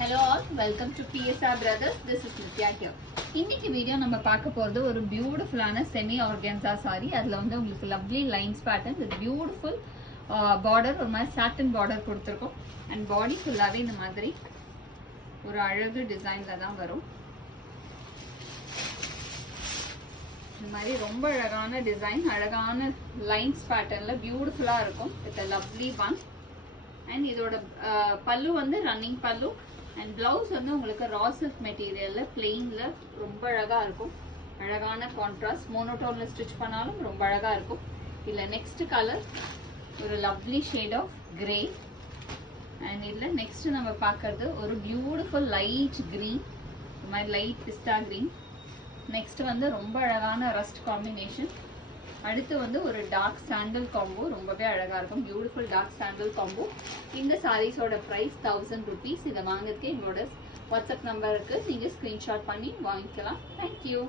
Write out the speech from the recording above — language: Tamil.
Hello all, welcome to PSR Brothers. This is Nitya here. இன்னைக்கு வீடியோ நம்ம பார்க்க போறது ஒரு பியூட்டிஃபுல்லான செமி ஆர்கன்சா சாரி. அதுல வந்து உங்களுக்கு lovely lines pattern with beautiful border, ஒரு மாதிரி சாட்டன் பார்டர் கொடுத்துருக்கோம். அண்ட் பாடி ஃபுல்லாவே இந்த மாதிரி ஒரு அழகு டிசைன்ல தான் வரும். இந்த மாதிரி ரொம்ப அழகான டிசைன், அழகான லைன்ஸ் பேட்டர்ன்ல பியூட்டிஃபுல்லா இருக்கும். With lovely one. அண்ட் இதோட பல்லு வந்து ரன்னிங் பல்லு. அண்ட் பிளவுஸ் வந்து உங்களுக்கு ரா சில்க் மெட்டீரியல்ல பிளெயின்ல ரொம்ப அழகா இருக்கும். அழகான கான்ட்ராஸ்ட், மோனோடோன்ல ஸ்டிச் பண்ணாலும் ரொம்ப அழகா இருக்கும். இல்ல நெக்ஸ்ட் கலர் ஒரு lovely shade of grey. And இல்ல நெக்ஸ்ட் நம்ம பார்க்கறது ஒரு பியூட்டிஃபுல் லைட் கிரீன், இந்த மாதிரி லைட் பிஸ்டா கிரீன். நெக்ஸ்ட் வந்து ரொம்ப அழகான ரஸ்ட் காம்பினேஷன். அடுத்து வந்து ஒரு டார்க் சாண்டல் காம்போ, ரொம்பவே அழகா இருக்கும். Beautiful dark sandal combo. இந்த சாரீஸோட பிரைஸ் 1000 rupees. இதை வாங்குறதுக்கு எங்களோட வாட்ஸ்அப் நம்பருக்கு நீங்க ஸ்கிரீன்ஷாட் பண்ணி வாங்கிக்கலாம். தேங்க்யூ.